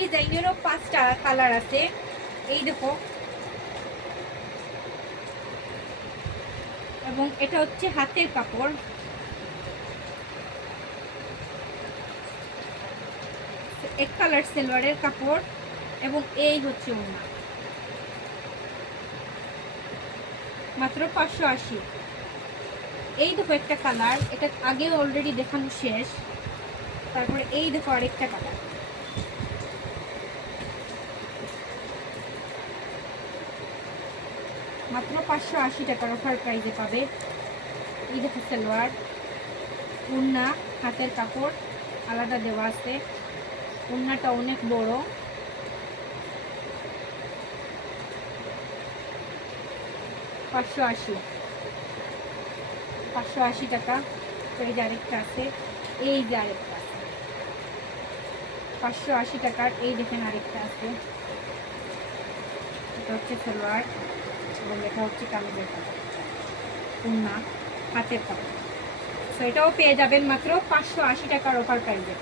ডিজাইনেরও পাঁচটা কালার আছে। এই দেখো। এবং এটা হচ্ছে হাতের কাপড়। এক কালার সেলোয়ারের কাপড় এবং এই হচ্ছে ওনা মাত্র পাঁচশো আশি। এই দেখো একটা কালার, এটা আগে অলরেডি দেখানো শেষ। তারপরে এই দেখো আরেকটা কালার। মাত্র পাঁচশো আশি টাকার অফার প্রাইজে পাবে। এই দেখো সালোয়ার উন্না হাতের কাপড়, আলাদা দেওয়া আছে। উন্নাটা অনেক বড়। পাঁচশো আশি। পাঁচশো আশি টাকা। এই যে আরেকটা আছে। এই যে আরেকটা আছে। পাঁচশো আশি টাকার এই দেখেন আরেকটা আছে। এটা হচ্ছে সালোয়ার। এবং এটা হচ্ছে কামিজের কাপড় উন্না হাতের কাপড় তো এটাও পেয়ে যাবেন মাত্র পাঁচশো আশি টাকার অফার প্রাইজে